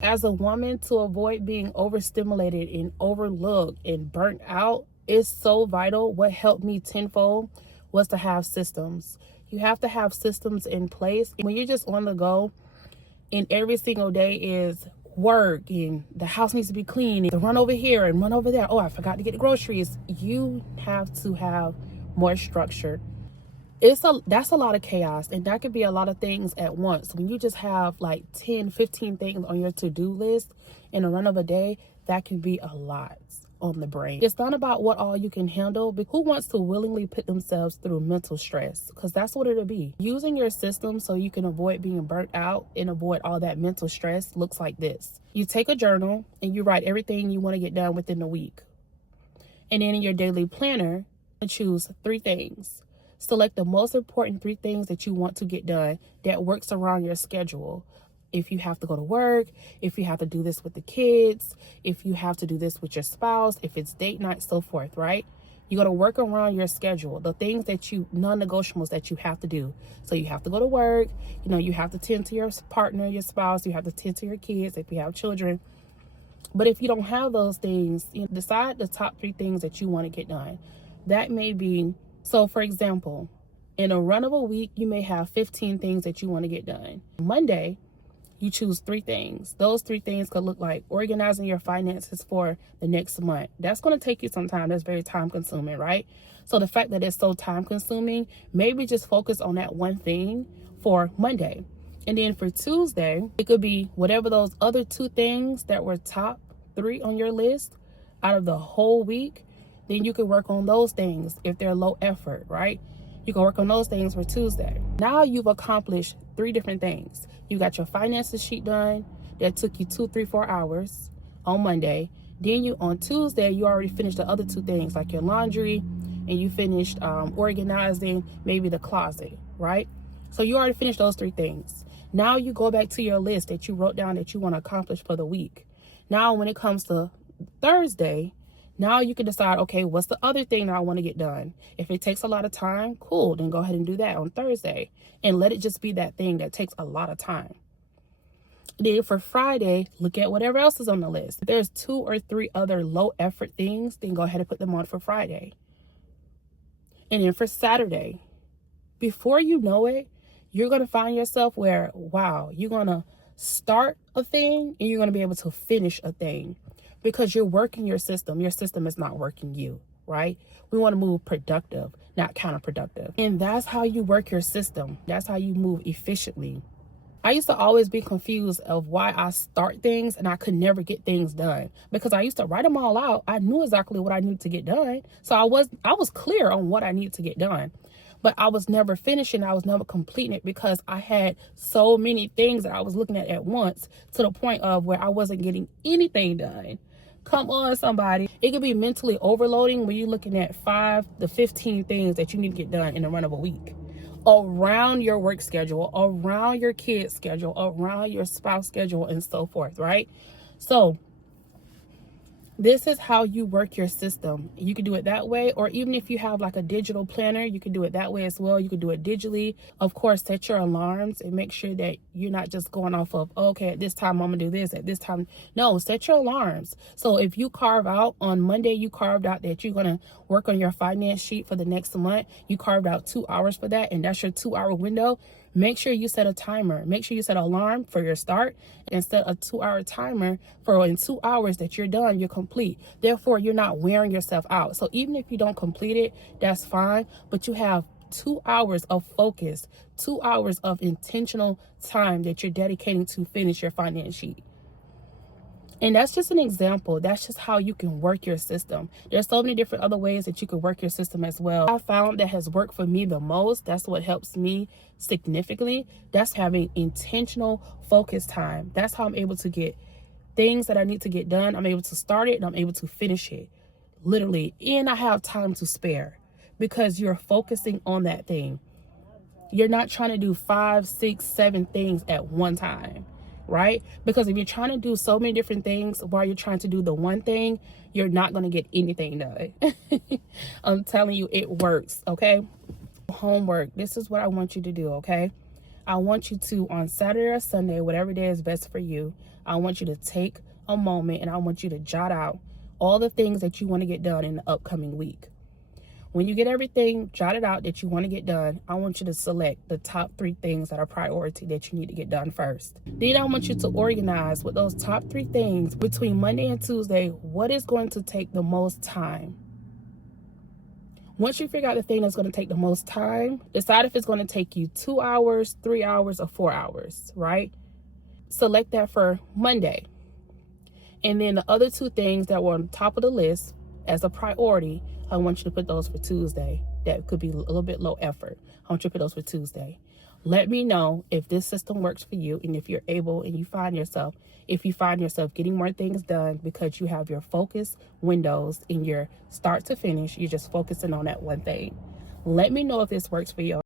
As a woman, to avoid being overstimulated and overlooked and burnt out is so vital. What helped me tenfold was to have systems. You have to have systems in place. When you're just on the go and every single day is work and the house needs to be clean and run over here and run over there. Oh, I forgot to get the groceries. You have to have more structure. That's a lot of chaos, and that could be a lot of things at once. When you just have like 10-15 things on your to-do list in a run of a day, that can be a lot on the brain. It's not about what all you can handle, but who wants to willingly put themselves through mental stress? Because that's what it'll be. Using your system so you can avoid being burnt out and avoid all that mental stress looks like this. You take a journal and you write everything you want to get done within the week, and then in your daily planner, choose 3 things. Select the most important 3 things that you want to get done that works around your schedule. If you have to go to work, if you have to do this with the kids, if you have to do this with your spouse, if it's date night, so forth, right? You got to work around your schedule, the things that non-negotiables that you have to do. So you have to go to work, you have to tend to your partner, your spouse, you have to tend to your kids if you have children. But if you don't have those things, decide the top 3 things that you want to get done. That may be, so for example, in a run of a week, you may have 15 things that you want to get done. Monday, you choose 3 things. Those 3 things could look like organizing your finances for the next month. That's going to take you some time. That's very time consuming, right? So the fact that it's so time consuming, maybe just focus on that one thing for Monday. And then for Tuesday, it could be whatever those other 2 things that were top 3 on your list out of the whole week. Then you can work on those things if they're low effort, right? You can work on those things for Tuesday. Now you've accomplished 3 different things. You got your finances sheet done. That took you 2, 3, 4 hours on Monday. Then on Tuesday, you already finished the other 2 things like your laundry, and you finished organizing maybe the closet, right? So you already finished those 3 things. Now you go back to your list that you wrote down that you want to accomplish for the week. Now when it comes to Thursday, now you can decide, okay, what's the other thing that I want to get done? If it takes a lot of time, cool, then go ahead and do that on Thursday. And let it just be that thing that takes a lot of time. Then for Friday, look at whatever else is on the list. If there's 2 or 3 other low effort things, then go ahead and put them on for Friday. And then for Saturday, before you know it, you're going to find yourself where, wow, you're going to start a thing and you're going to be able to finish a thing. Because you're working your system. Your system is not working you, right? We want to move productive, not counterproductive. And that's how you work your system. That's how you move efficiently. I used to always be confused of why I start things and I could never get things done. Because I used to write them all out. I knew exactly what I needed to get done. So I was clear on what I needed to get done. But I was never finishing. I was never completing it because I had so many things that I was looking at once, to the point of where I wasn't getting anything done. Come on, somebody. It could be mentally overloading when you're looking at 5 to 15 things that you need to get done in a run of a week around your work schedule, around your kid's schedule, around your spouse schedule, and so forth, right? So this is how you work your system. You can do it that way, or even if you have like a digital planner, you can do it that way as well. You can do it digitally. Of course, set your alarms and make sure that you're not just going off of, okay, at this time I'm gonna do this, at this time. No, set your alarms. So if you carve out on Monday, you carved out that you're gonna work on your finance sheet for the next month, you carved out 2 hours for that, and that's your 2-hour window. Make sure you set a timer. Make sure you set an alarm for your start and set a 2-hour timer for in 2 hours that you're done, you're complete. Therefore, you're not wearing yourself out. So even if you don't complete it, that's fine. But you have 2 hours of focus, 2 hours of intentional time that you're dedicating to finish your finance sheet. And that's just an example. That's just how you can work your system. There's so many different other ways that you can work your system as well. I found that has worked for me the most. That's what helps me significantly. That's having intentional focus time. That's how I'm able to get things that I need to get done. I'm able to start it and I'm able to finish it. Literally. And I have time to spare because you're focusing on that thing. You're not trying to do 5, 6, 7 things at one time. Right? Because if you're trying to do so many different things while you're trying to do the one thing, you're not going to get anything done. I'm telling you, it works. Okay. Homework. This is what I want you to do. Okay. I want you to, on Saturday or Sunday, whatever day is best for you, I want you to take a moment and I want you to jot out all the things that you want to get done in the upcoming week. When you get everything jotted out that you want to get done, I want you to select the top 3 things that are priority that you need to get done first. Then I want you to organize with those top 3 things between Monday and Tuesday, what is going to take the most time. Once you figure out the thing that's going to take the most time, decide if it's going to take you 2 hours, 3 hours, or 4 hours, right? Select that for Monday. And then the other 2 things that were on the top of the list as a priority, I want you to put those for Tuesday. That could be a little bit low effort. I want you to put those for Tuesday. Let me know if this system works for you and if you're able and you find yourself getting more things done because you have your focus windows in your start to finish. You're just focusing on that one thing. Let me know if this works for you.